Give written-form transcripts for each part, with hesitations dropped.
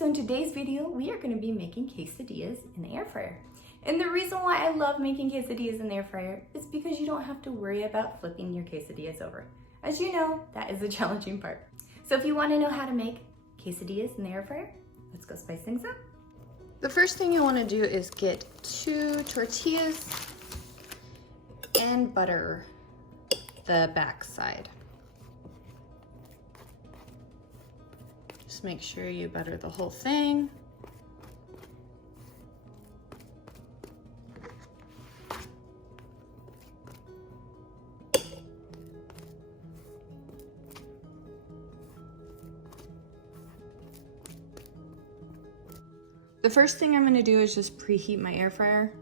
So in today's video, we are going to be making quesadillas in the air fryer. And the reason why I love making quesadillas in the air fryer is because you don't have to worry about flipping your quesadillas over. As you know, that is the challenging part. So if you want to know how to make quesadillas in the air fryer, let's go spice things up. The first thing you want to do is get 2 tortillas and butter the back side. Just make sure you butter the whole thing. The first thing I'm going to do is just preheat my air fryer.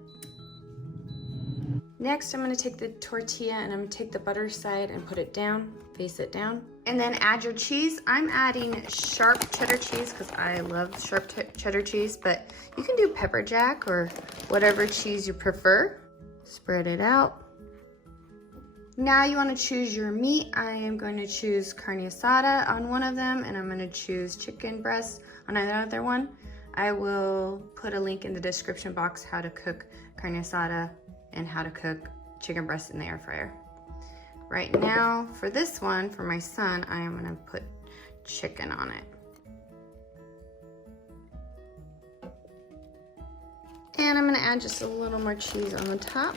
Next, I'm going to take the tortilla and I'm going to take the butter side and put it down, face it down. And then add your cheese. I'm adding sharp cheddar cheese because I love sharp cheddar cheese, but you can do pepper jack or whatever cheese you prefer. Spread it out. Now you want to choose your meat. I am going to choose carne asada on one of them, and I'm going to choose chicken breast on another one. I will put a link in the description box how to cook carne asada and how to cook chicken breast in the air fryer. Right now, for this one, for my son, I am gonna put chicken on it. And I'm gonna add just a little more cheese on the top.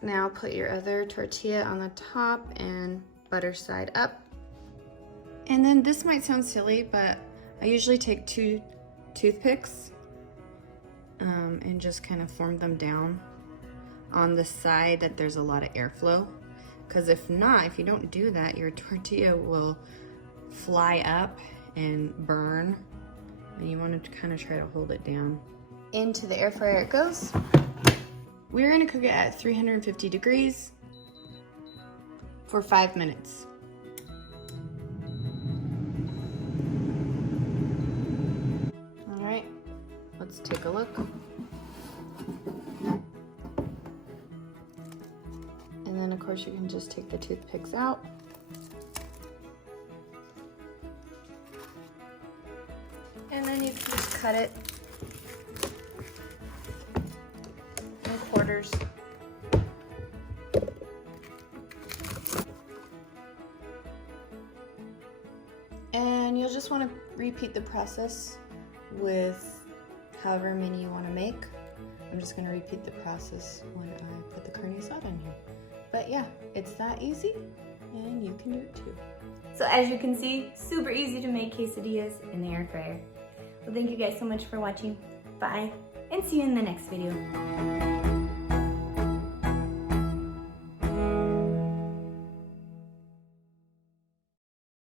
Now put your other tortilla on the top and butter side up. And then this might sound silly, but I usually take 2 toothpicks and just kind of form them down on the side that there's a lot of airflow. Because if not, if you don't do that, your tortilla will fly up and burn. And you want to kind of try to hold it down. Into the air fryer it goes. We're going to cook it at 350 degrees for 5 minutes. Let's take a look. And then of course you can just take the toothpicks out. And then you can just cut it in quarters. And you'll just want to repeat the process with however many you want to make. I'm just going to repeat the process when I put the carne asada in here. But yeah, it's that easy and you can do it too. So as you can see, super easy to make quesadillas in the air fryer. Well, thank you guys so much for watching. Bye, and see you in the next video.